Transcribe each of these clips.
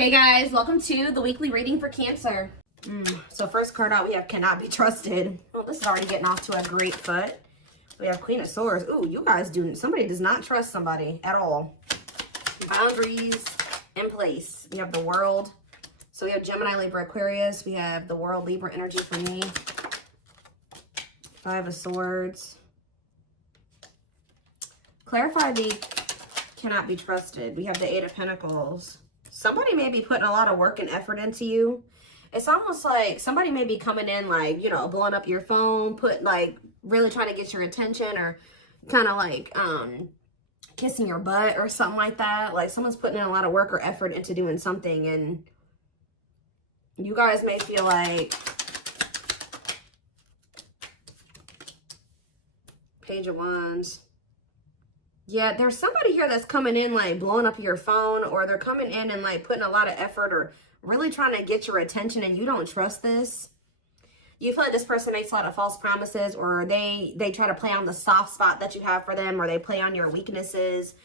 Hey guys, welcome to the weekly reading for Cancer. So first card out, we have Cannot Be Trusted. Well, this is already getting off to a great foot. We have Queen of Swords. Ooh, you guys somebody does not trust somebody at all. Boundaries in place. We have the World. So we have Gemini, Libra, Aquarius. We have the World, Libra energy for me. Five of Swords. Clarify the Cannot Be Trusted. We have the Eight of Pentacles. Somebody may be putting a lot of work and effort into you. It's almost like somebody may be coming in like, you know, blowing up your phone, really trying to get your attention, or kind of like kissing your butt or something like that. Like someone's putting in a lot of work or effort into doing something, and you guys may feel like Page of Wands. Yeah, there's somebody here that's coming in like blowing up your phone, or they're coming in and like putting a lot of effort or really trying to get your attention, and you don't trust this. You feel like this person makes a lot of false promises, or they try to play on the soft spot that you have for them, or they play on your weaknesses.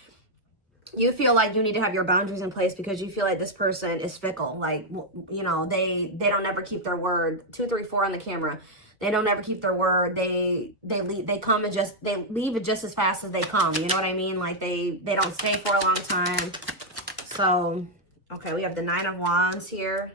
You feel like you need to have your boundaries in place because you feel like this person is fickle. Like, you know, they don't ever keep their word. 2, 3, 4 on the camera. They don't ever keep their word. They leave it just as fast as they come. You know what I mean? Like they don't stay for a long time. So, okay, we have the Nine of Wands here.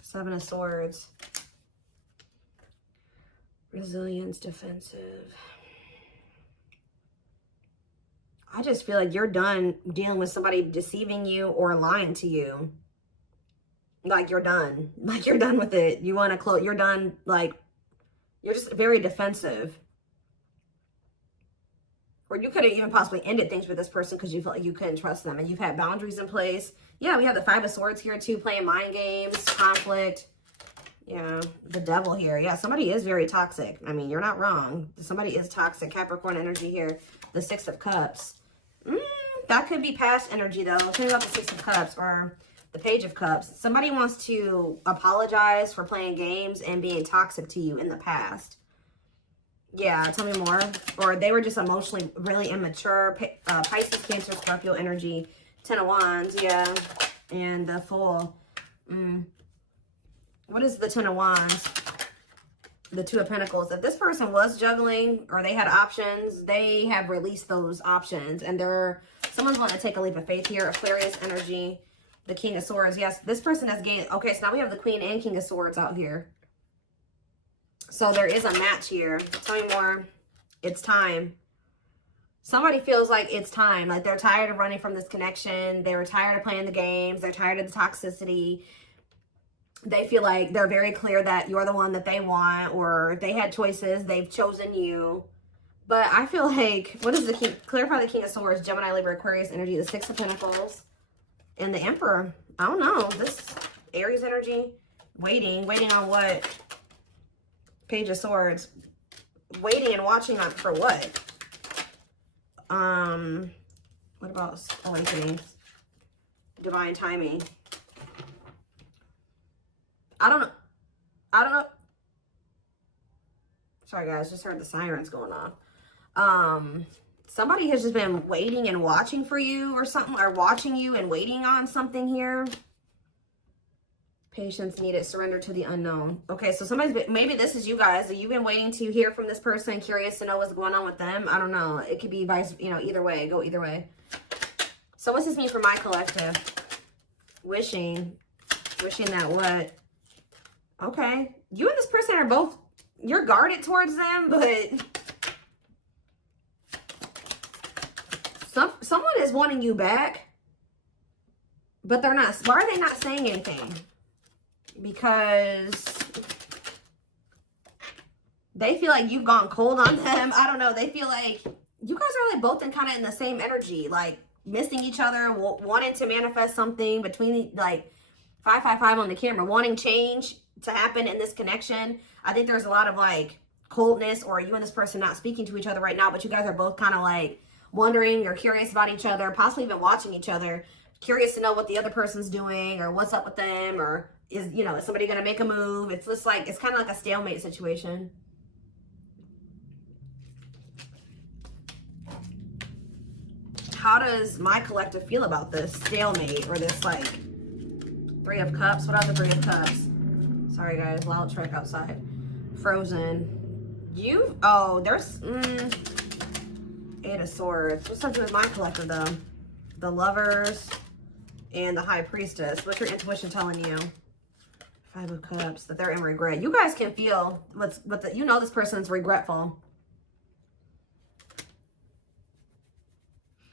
Seven of Swords. Resilience, defensive. I just feel like you're done dealing with somebody deceiving you or lying to you. Like you're done. Like you're done with it. You want to close. You're done. Like you're just very defensive. Or you could have even possibly ended things with this person because you felt like you couldn't trust them, and you've had boundaries in place. Yeah, we have the Five of Swords here too, playing mind games, conflict. Yeah, the Devil here. Yeah, somebody is very toxic. I mean, you're not wrong. Somebody is toxic. Capricorn energy here. The Six of Cups. That could be past energy though. Tell me about the Six of Cups or the Page of Cups. Somebody wants to apologize for playing games and being toxic to you in the past. Yeah, tell me more. Or they were just emotionally really immature. Pisces, Cancer, Scorpio energy. 10 of Wands, yeah. And the Fool. What is the 10 of Wands? The Two of Pentacles. If this person was juggling or they had options, they have released those options. And someone's going to take a leap of faith here. Aquarius energy. The King of Swords. Yes, this person has gained. Okay, so now we have the Queen and King of Swords out here. So there is a match here. Tell me more. It's time. Somebody feels like it's time. Like they're tired of running from this connection. They were tired of playing the games. They're tired of the toxicity. They feel like they're very clear that you're the one that they want, or if they had choices, they've chosen you. But I feel like, what is the King? Clarify the King of Swords, Gemini, Libra, Aquarius energy, the Six of Pentacles, and the Emperor. I don't know. This Aries energy, waiting on what? Page of Swords, waiting and watching on for what? What about awakening? Divine timing. I don't know. Sorry guys, just heard the sirens going off. Somebody has just been waiting and watching for you or something, or watching you and waiting on something here. Patience needed, surrender to the unknown. Okay, so maybe this is you guys. You've been waiting to hear from this person, curious to know what's going on with them. I don't know. It could be either way. Go either way. So what's this mean for my collective? Wishing that what? Okay, you and this person are both, you're guarded towards them, but someone is wanting you back, but they're not. Why are they not saying anything? Because they feel like you've gone cold on them. I don't know. They feel like you guys are like both kind of in the same energy, like missing each other, wanting to manifest something between like 555 on the camera, wanting change to happen in this connection. I think there's a lot of like coldness, or you and this person not speaking to each other right now, but you guys are both kind of like wondering or curious about each other, possibly even watching each other, curious to know what the other person's doing or what's up with them, or is somebody going to make a move? It's just like, it's kind of like a stalemate situation. how does my collective feel about this stalemate or this like 3 of Cups? What are the 3 of Cups? Sorry guys, loud truck outside. Frozen. There's 8 of Swords. What's up with my collective though? The Lovers and the High Priestess. What's your intuition telling you? 5 of Cups, that they're in regret. You guys can feel you know this person's regretful.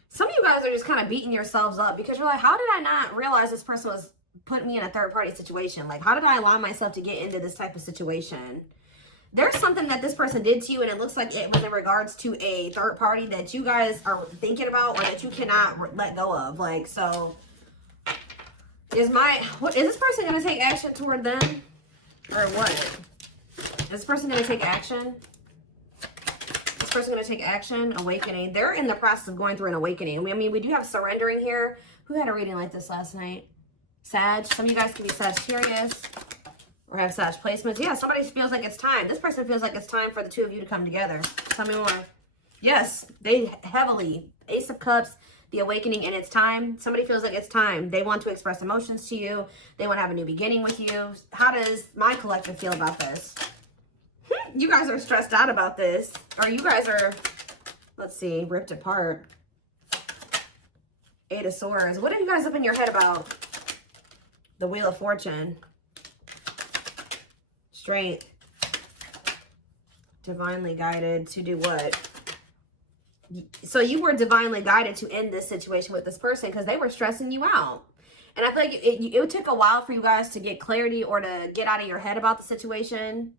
Some of you guys are just kind of beating yourselves up because you're like, how did I not realize this person was putting me in a third party situation? Like, how did I allow myself to get into this type of situation? There's something that this person did to you and it looks like it was in regards to a third party that you guys are thinking about or that you cannot let go of. Like, so is this person going to take action toward them or what? Is this person going to take action? This person going to take action, awakening. They're in the process of going through an awakening. I mean, we do have surrendering here. Who had a reading like this last night? Sag. Some of you guys can be Sagittarius or have Sag placements. Yeah, somebody feels like it's time. This person feels like it's time for the 2 of you to come together. Tell me more. Yes, they heavily. Ace of Cups, the awakening, and it's time. Somebody feels like it's time. They want to express emotions to you. They want to have a new beginning with you. How does my collective feel about this? You guys are stressed out about this. Or you guys are, let's see, ripped apart. 8 of Swords. What are you guys up in your head about? The Wheel of Fortune. Strength. Divinely guided to do what? So you were divinely guided to end this situation with this person because they were stressing you out. And I feel like it took a while for you guys to get clarity or to get out of your head about the situation.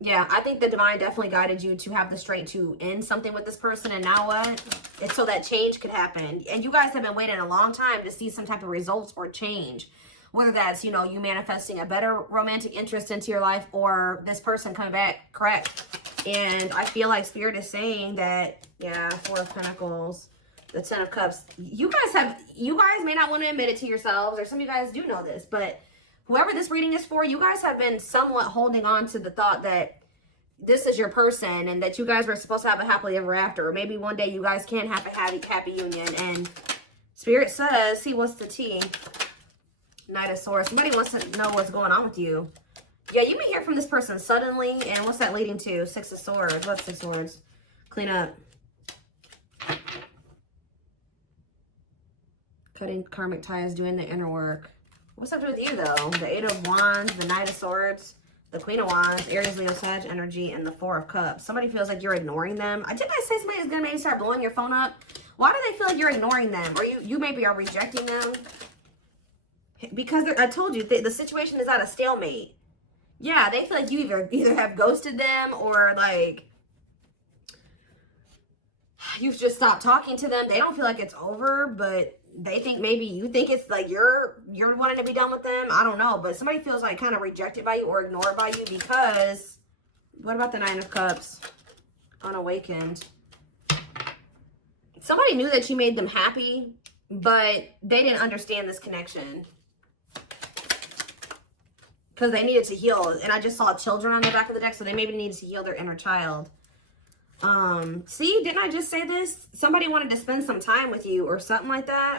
Yeah, I think the divine definitely guided you to have the strength to end something with this person. And now what? It's so that change could happen. And you guys have been waiting a long time to see some type of results or change. Whether that's, you know, you manifesting a better romantic interest into your life or this person coming back correct. And I feel like Spirit is saying that, yeah, 4 of Pentacles, the 10 of Cups. You guys may not want to admit it to yourselves, or some of you guys do know this, but whoever this reading is for, you guys have been somewhat holding on to the thought that this is your person and that you guys were supposed to have a happily ever after. Or maybe one day you guys can have a happy union. And Spirit says, see, what's the tea? Knight of Swords. Somebody wants to know what's going on with you. Yeah, you may hear from this person suddenly. And what's that leading to? 6 of Swords. What's 6 of Swords? Clean up. Cutting karmic ties, doing the inner work. What's up with you, though? The 8 of Wands, the Knight of Swords, the Queen of Wands, Aries, Leo, Sag energy, and the 4 of Cups. Somebody feels like you're ignoring them. Didn't I say somebody is going to maybe start blowing your phone up? Why do they feel like you're ignoring them? Or you maybe are rejecting them? Because I told you, the situation is at a stalemate. Yeah, they feel like you either have ghosted them or like you've just stopped talking to them. They don't feel like it's over, but they think maybe you think it's like you're wanting to be done with them. I don't know, but somebody feels like kind of rejected by you or ignored by you because what about the 9 of Cups? Unawakened. Somebody knew that you made them happy, but they didn't understand this connection. Because they needed to heal. And I just saw children on the back of the deck. So they maybe needed to heal their inner child. See, didn't I just say this? Somebody wanted to spend some time with you or something like that.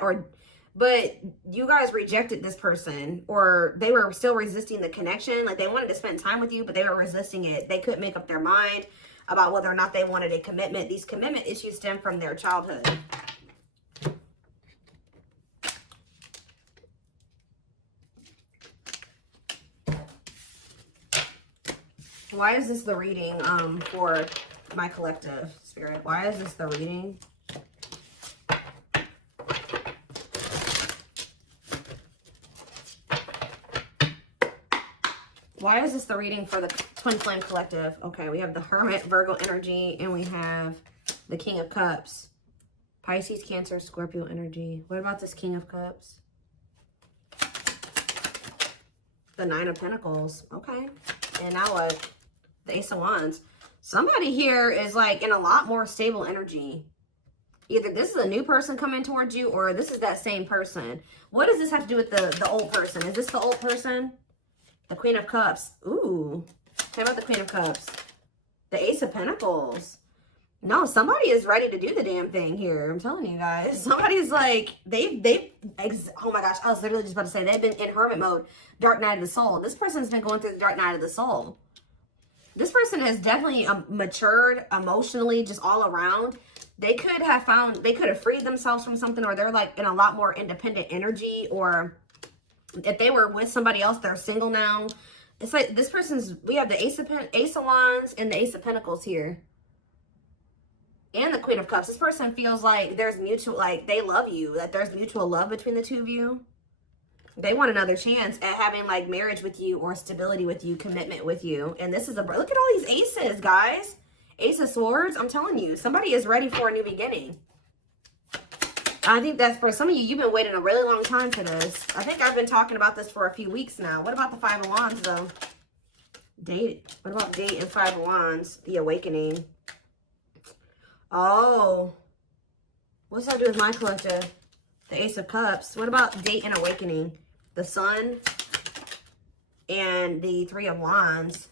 But you guys rejected this person. Or they were still resisting the connection. Like they wanted to spend time with you, but they were resisting it. They couldn't make up their mind about whether or not they wanted a commitment. These commitment issues stem from their childhood. Why is this the reading for my collective, Spirit? Why is this the reading? Why is this the reading for the Twin Flame Collective? Okay, we have the Hermit, Virgo energy, and we have the King of Cups. Pisces, Cancer, Scorpio energy. What about this King of Cups? The 9 of Pentacles. Okay. And now what? The Ace of Wands. Somebody here is like in a lot more stable energy. Either this is a new person coming towards you or this is that same person. What does this have to do with the old person? Is this the old person? The Queen of Cups. Ooh. How about the Queen of Cups? The Ace of Pentacles. No, somebody is ready to do the damn thing here. I'm telling you guys. Somebody's like, oh my gosh, I was literally just about to say, they've been in hermit mode, dark night of the soul. This person's been going through the dark night of the soul. This person has definitely matured emotionally, just all around. They could have freed themselves from something, or they're like in a lot more independent energy, or if they were with somebody else, they're single now. It's like this person's, we have the Ace of Wands and the Ace of Pentacles here. And the Queen of Cups. This person feels like there's mutual, like they love you, that there's mutual love between the two of you. They want another chance at having like marriage with you, or stability with you, commitment with you. And this is look at all these aces, guys. Ace of Swords. I'm telling you, somebody is ready for a new beginning. I think that's for some of you, you've been waiting a really long time for this. I think I've been talking about this for a few weeks now. What about the Five of Wands though? Date. What about date and Five of Wands? The awakening. Oh, what's that do with my collective? The Ace of Cups. What about date and awakening? The Sun and the Three of Wands.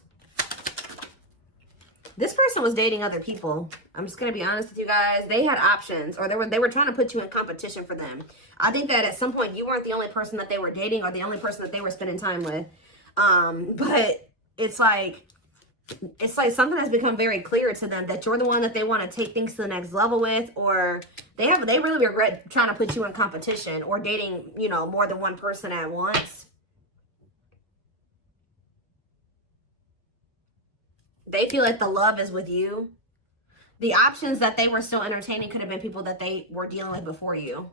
This person was dating other people. I'm just going to be honest with you guys. They had options, or they were trying to put you in competition for them. I think that at some point you weren't the only person that they were dating, or the only person that they were spending time with. But it's like something has become very clear to them that you're the one that they want to take things to the next level with, or they really regret trying to put you in competition or dating, you know, more than one person at once. They feel like the love is with you. The options that they were still entertaining could have been people that they were dealing with before you.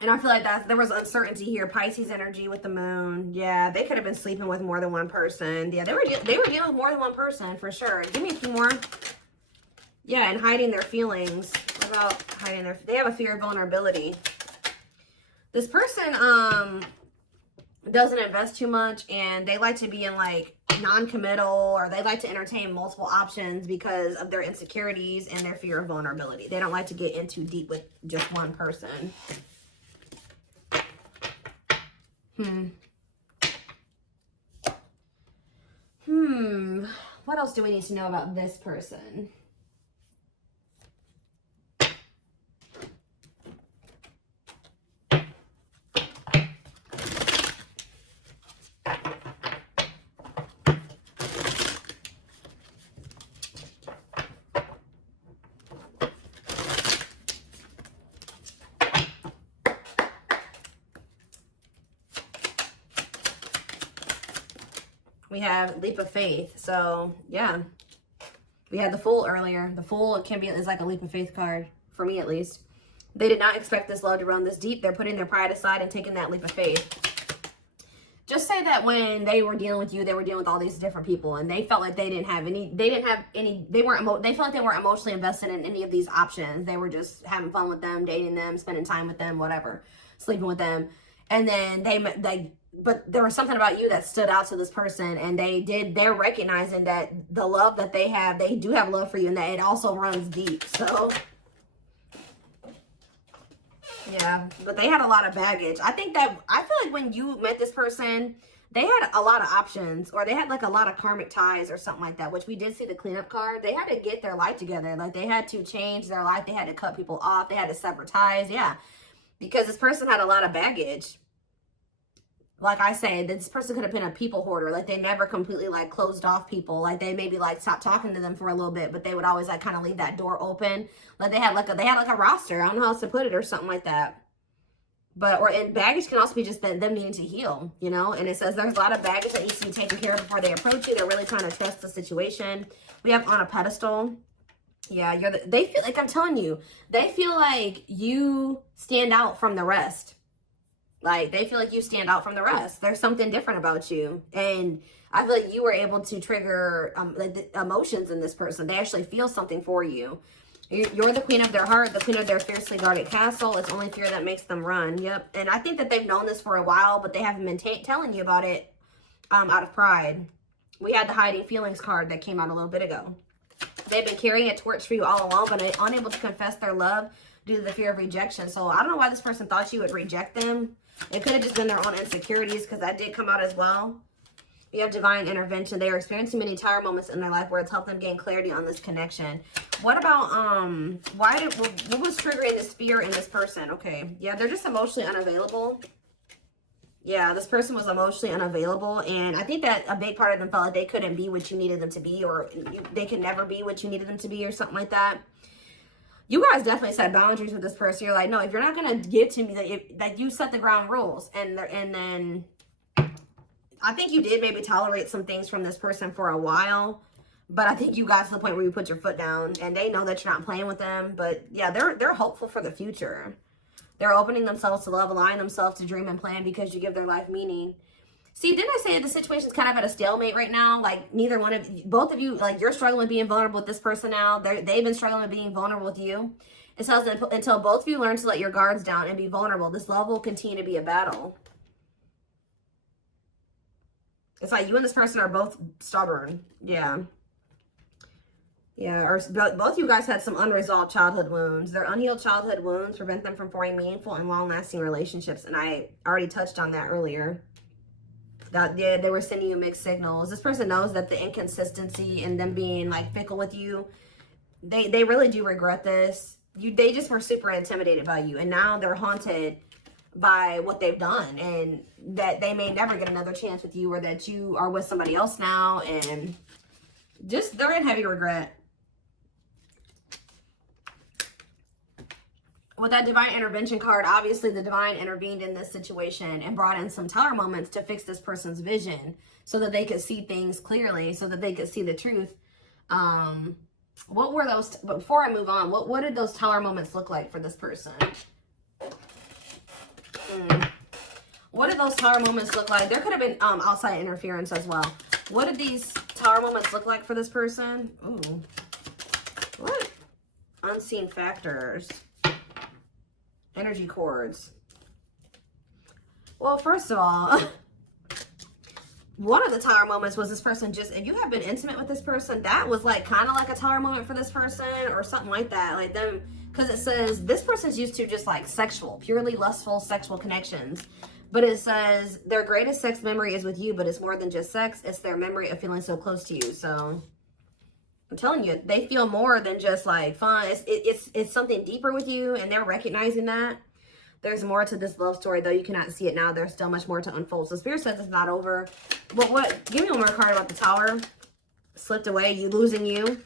And I feel like there was uncertainty here. Pisces energy with the moon. Yeah, they could have been sleeping with more than one person. Yeah, they were dealing with more than one person for sure. Give me a few more. Yeah, and hiding their feelings. What about hiding they have a fear of vulnerability. This person doesn't invest too much, and they like to be in like non-committal, or they like to entertain multiple options because of their insecurities and their fear of vulnerability. They don't like to get in too deep with just one person. What else do we need to know about this person? We have leap of faith. So yeah, we had the Fool earlier. The Fool is like a leap of faith card, for me at least. They did not expect this love to run this deep. They're putting their pride aside and taking that leap of faith. Just say that when they were dealing with you, they were dealing with all these different people, and they felt like they felt like they weren't emotionally invested in any of these options. They were just having fun with them, dating them, spending time with them, whatever, sleeping with them. And then but there was something about you that stood out to this person, and they're recognizing that the love that they do have love for you, and that it also runs deep. So yeah, but they had a lot of baggage. I feel like when you met this person, they had a lot of options, or they had like a lot of karmic ties or something like that, which we did see the cleanup card. They had to get their life together. Like they had to change their life. They had to cut people off. They had to sever ties. Yeah, because this person had a lot of baggage. Like I say, this person could have been a people hoarder. Like they never completely like closed off people. Like they maybe like stopped talking to them for a little bit, but they would always like kind of leave that door open. Like they had like a roster. I don't know how else to put it, or something like that. And baggage can also be just them needing to heal, you know? And it says there's a lot of baggage that needs to be taken care of before they approach you. They're really trying to trust the situation. We have on a pedestal. Yeah, they feel like, I'm telling you, they feel like you stand out from the rest. Like, they feel like you stand out from the rest. There's something different about you. And I feel like you were able to trigger like the emotions in this person. They actually feel something for you. You're the queen of their heart, the queen of their fiercely guarded castle. It's only fear that makes them run. Yep. And I think that they've known this for a while, but they haven't been telling you about it out of pride. We had the hiding feelings card that came out a little bit ago. They've been carrying a torch for you all along, but unable to confess their love due to the fear of rejection. So I don't know why this person thought you would reject them. It could have just been their own insecurities, because that did come out as well. You have divine intervention. They are experiencing many tower moments in their life where it's helped them gain clarity on this connection. What about, what was triggering this fear in this person? Okay. Yeah, they're just emotionally unavailable. Yeah, this person was emotionally unavailable. And I think that a big part of them felt like they couldn't be what you needed them to be, or they could never be what you needed them to be, or something like that. You guys definitely set boundaries with this person. You're like, no, if you're not going to give to me, that you set the ground rules. And then I think you did maybe tolerate some things from this person for a while. But I think you got to the point where you put your foot down, and they know that you're not playing with them. But yeah, they're hopeful for the future. They're opening themselves to love, allowing themselves to dream and plan because you give their life meaning. See, didn't I say that the situation's kind of at a stalemate right now? Like, neither one of you, both of you, like, you're struggling with being vulnerable with this person now. They've been struggling with being vulnerable with you. It says that until both of you learn to let your guards down and be vulnerable, this love will continue to be a battle. It's like you and this person are both stubborn. Yeah. Yeah, or both you guys had some unresolved childhood wounds. Their unhealed childhood wounds prevent them from forming meaningful and long-lasting relationships. And I already touched on that earlier. That yeah, they were sending you mixed signals. This person knows that the inconsistency and them being like fickle with you, they really do regret this. They just were super intimidated by you, and now they're haunted by what they've done, and that they may never get another chance with you, or that you are with somebody else now, and just they're in heavy regret. With that divine intervention card, obviously the divine intervened in this situation and brought in some tower moments to fix this person's vision so that they could see things clearly, so that they could see the truth. What were those, before I move on, what did those tower moments look like for this person? What did those tower moments look like? There could have been outside interference as well. What did these tower moments look like for this person? Ooh. What? Unseen factors. Energy cords. Well, first of all, one of the tower moments was this person just, if you have been intimate with this person, that was like kind of like a tower moment for this person or something like that. Like them, because it says this person's used to just like sexual, purely lustful sexual connections. But it says their greatest sex memory is with you, but it's more than just sex. It's their memory of feeling so close to you. So I'm telling you, they feel more than just like fun. It's something deeper with you, and they're recognizing that. There's more to this love story, though you cannot see it now. There's still much more to unfold. So Spirit says it's not over. But what? Give me one more card about the Tower. Slipped away. You losing you.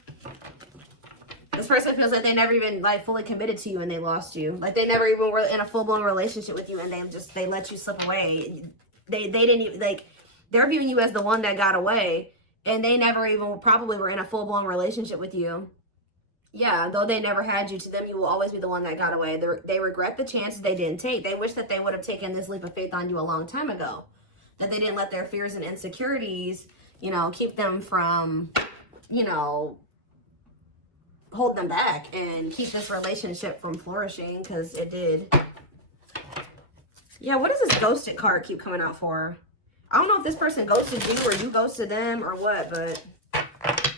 This person feels like they never even like fully committed to you, and they lost you. Like they never even were in a full-blown relationship with you, and they let you slip away. They didn't even, like, they're viewing you as the one that got away. And they never even probably were in a full-blown relationship with you. Yeah, though they never had you, to them, you will always be the one that got away. They regret the chances they didn't take. They wish that they would have taken this leap of faith on you a long time ago. That they didn't let their fears and insecurities, you know, keep them from, you know, hold them back and keep this relationship from flourishing, because it did. Yeah, what does this ghosted card keep coming out for? I don't know if this person ghosted you or you ghosted them or what, but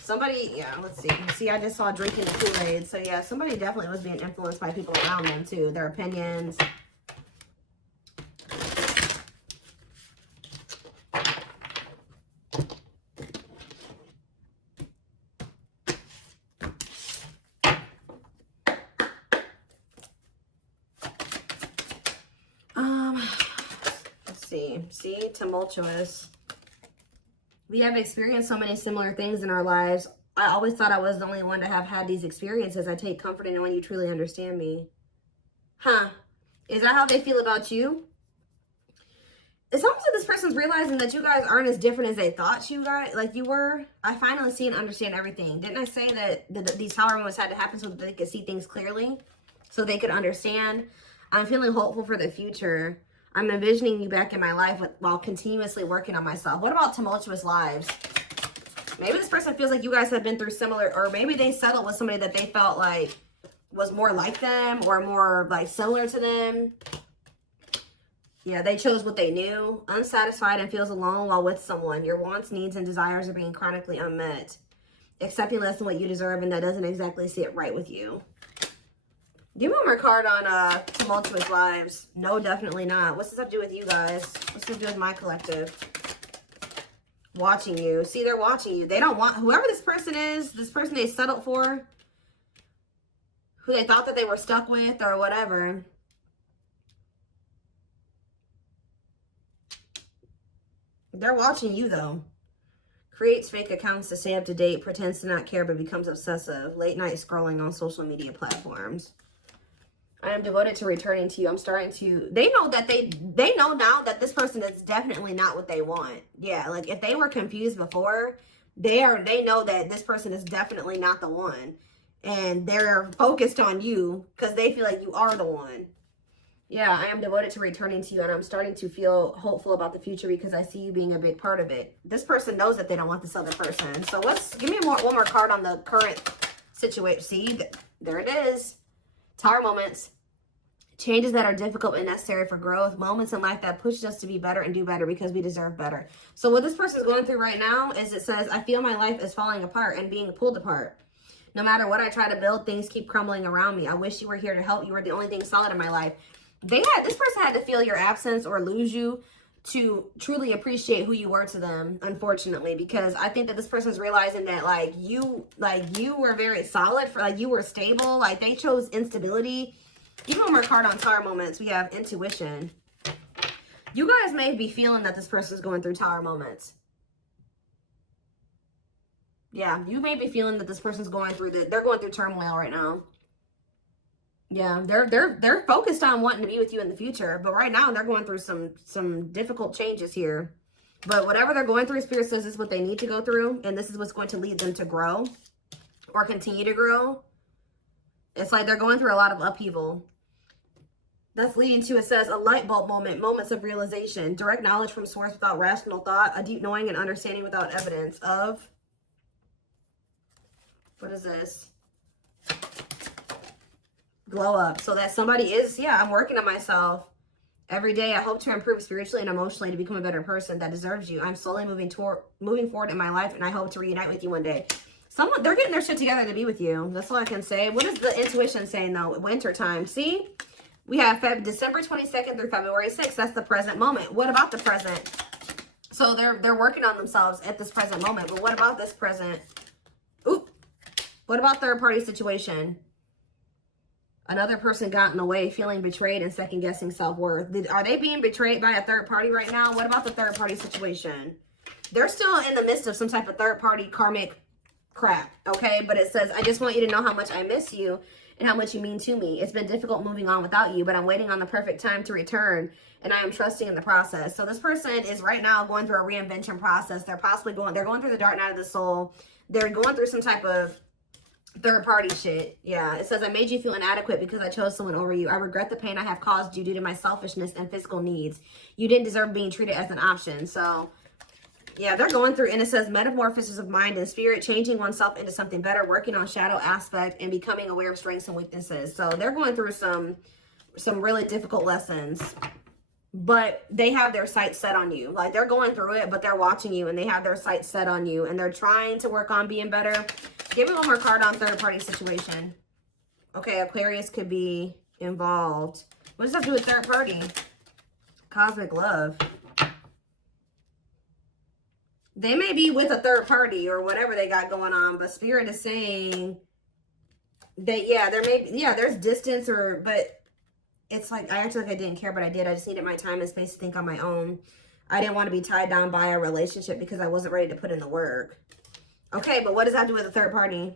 somebody, yeah, let's see. See, I just saw drinking the Kool-Aid. So, yeah, somebody definitely was being influenced by people around them, too. Their opinions. See, tumultuous. We have experienced so many similar things in our lives. I always thought I was the only one to have had these experiences. I take comfort in knowing you truly understand me. Huh? Is that how they feel about you? It's almost like this person's realizing that you guys aren't as different as they thought you were. I finally see and understand everything. Didn't I say that these tower moments had to happen so that they could see things clearly, so they could understand? I'm feeling hopeful for the future. I'm envisioning you back in my life while continuously working on myself. What about tumultuous lives? Maybe this person feels like you guys have been through similar, or maybe they settled with somebody that they felt like was more like them or more like similar to them. Yeah, they chose what they knew. Unsatisfied and feels alone while with someone. Your wants, needs, and desires are being chronically unmet. Accepting less than what you deserve, and that doesn't exactly sit right with you. Give me one more card on tumultuous lives. No, definitely not. What's this have to do with you guys? What's this have to do with my collective? watching you. See, they're watching you. They don't want, whoever this person is, this person they settled for, who they thought that they were stuck with or whatever. They're watching you though. Creates fake accounts to stay up to date, pretends to not care, but becomes obsessive. Late night scrolling on social media platforms. I am devoted to returning to you. I'm starting to, they know that they know now that this person is definitely not what they want. Yeah, like if they were confused before, they know that this person is definitely not the one. And they're focused on you because they feel like you are the one. Yeah, I am devoted to returning to you, and I'm starting to feel hopeful about the future because I see you being a big part of it. This person knows that they don't want this other person. So give me one more card on the current situation. See, there it is. Tower moments. Changes that are difficult and necessary for growth. Moments in life that push us to be better and do better because we deserve better. So what this person is going through right now is it says, I feel my life is falling apart and being pulled apart. No matter what I try to build, things keep crumbling around me. I wish you were here to help. You were the only thing solid in my life. This person had to feel your absence or lose you to truly appreciate who you were to them, unfortunately, because I think that this person's realizing that you were very solid, for you were stable, they chose instability. Give me one more card on Tower moments. We have intuition. You guys may be feeling that this person's going through Tower moments. Yeah, you may be feeling that this person's going through they're going through turmoil right now. Yeah, they're focused on wanting to be with you in the future, but right now they're going through some difficult changes here. But whatever they're going through, Spirit says this is what they need to go through, and this is what's going to lead them to grow or continue to grow. It's like they're going through a lot of upheaval. That's leading to, it says, a light bulb moment, moments of realization, direct knowledge from source without rational thought, a deep knowing and understanding without evidence of, what is this? Glow up. So that somebody is, yeah, I'm working on myself every day. I hope to improve spiritually and emotionally to become a better person that deserves you. I'm slowly moving forward in my life, and I hope to reunite with you one day. They're getting their shit together to be with you. That's all I can say. What is the intuition saying though? Winter time. See, we have December 22nd through February 6th. That's the present moment. What about the present? So they're working on themselves at this present moment. But what about this present? Oop. What about third party situation? Another person got in the way, feeling betrayed and second guessing self-worth. Are they being betrayed by a third party right now? What about the third party situation? They're still in the midst of some type of third party karmic crap, okay? But it says, I just want you to know how much I miss you and how much you mean to me. It's been difficult moving on without you, but I'm waiting on the perfect time to return, and I am trusting in the process. So this person is right now going through a reinvention process. They're going through the dark night of the soul. They're going through some type of third party shit. Yeah, it says, I made you feel inadequate because I chose someone over you. I regret the pain I have caused you due to my selfishness and physical needs. You didn't deserve being treated as an option. So yeah, they're going through, and it says metamorphosis of mind and spirit, changing oneself into something better, working on shadow aspect, and becoming aware of strengths and weaknesses. So they're going through some really difficult lessons, but they have their sights set on you. They're going through it, but they're watching you, and they have their sights set on you, and they're trying to work on being better. Give me one more card on third party situation. Okay, Aquarius could be involved. What does that have to do with third party? Cosmic love. They may be with a third party or whatever they got going on, but Spirit is saying that, yeah, there's distance, but it's like, I actually I didn't care, but I did. I just needed my time and space to think on my own. I didn't want to be tied down by a relationship because I wasn't ready to put in the work. Okay, but what does that have to do with a third party?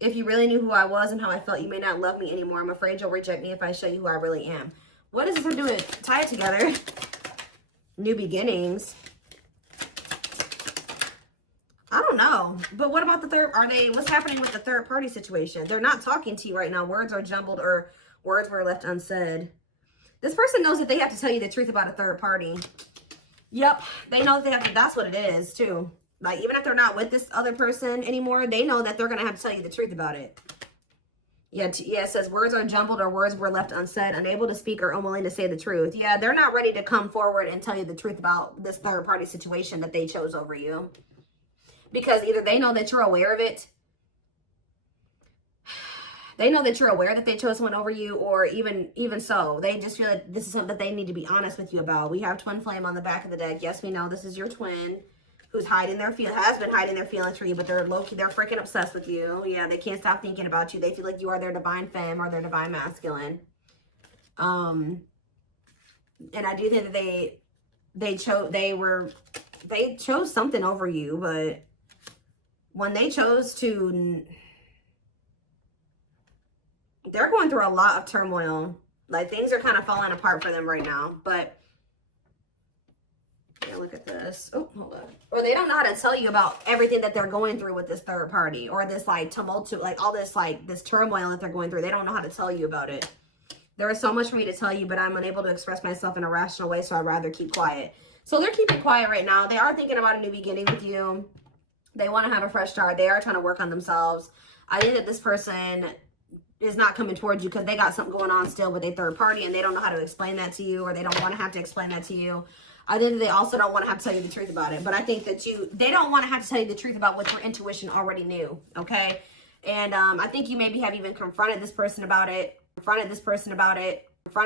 If you really knew who I was and how I felt, you may not love me anymore. I'm afraid you'll reject me if I show you who I really am. What does this have to do with? Tie it together. New beginnings. I don't know. But what about the what's happening with the third party situation? They're not talking to you right now. Words are jumbled or words were left unsaid. This person knows that they have to tell you the truth about a third party. Yep. They know that they have to, that's what it is too. Even if they're not with this other person anymore, they know that they're going to have to tell you the truth about it. Yeah, it says words are jumbled or words were left unsaid, unable to speak or unwilling to say the truth. Yeah, they're not ready to come forward and tell you the truth about this third party situation that they chose over you. Because either they know that you're aware of it. They know that you're aware that they chose someone over you, or even so, they just feel like this is something that they need to be honest with you about. We have twin flame on the back of the deck. Yes, we know this is your twin. who's hiding their has been hiding their feelings for you, but they're low-key, they're freaking obsessed with you. Yeah, they can't stop thinking about you. They feel like you are their divine femme or their divine masculine. And I do think that they chose something over you, but when they chose to, they're going through a lot of turmoil. Like, things are kind of falling apart for them right now, but yeah, look at this. Oh, hold on. Or they don't know how to tell you about everything that they're going through with this third party, or this like tumultuous, like all this like this turmoil that they're going through. They don't know how to tell you about it. There is so much for me to tell you, but I'm unable to express myself in a rational way, so I'd rather keep quiet. So they're keeping quiet right now. They are thinking about a new beginning with you. They want to have a fresh start. They are trying to work on themselves. I think that this person is not coming towards you because they got something going on still with a third party, and they don't know how to explain that to you, or they don't want to have to explain that to you. I think that they also don't want to have to tell you the truth about it, but I think that they don't want to have to tell you the truth about what your intuition already knew, okay? And I think you maybe have even confronted this person about it,